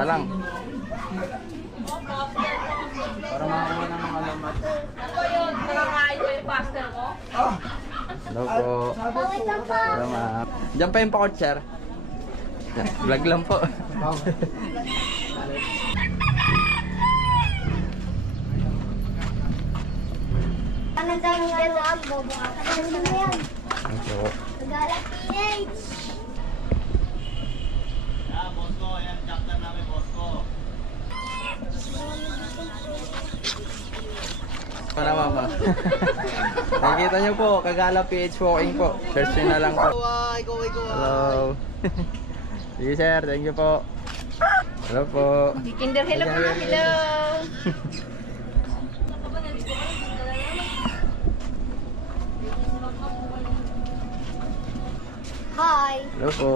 pa lang. Para makakuha ng mga alamat. Ako yun, nakakain ko yung pastel mo. Hello po. Hello ma'am. Diyan pa yung pakot, sir. Vlog lang po. Ano daw yung gano'n? Ano na yan? Opo. Pagala PH! Para mama. Nakikita nyo po, Kagala PH Walking po. Search nyo na lang po. Hello. Sige sir, thank you po. Hello po. Kinder, hello po na, hello. Hi! Hello po.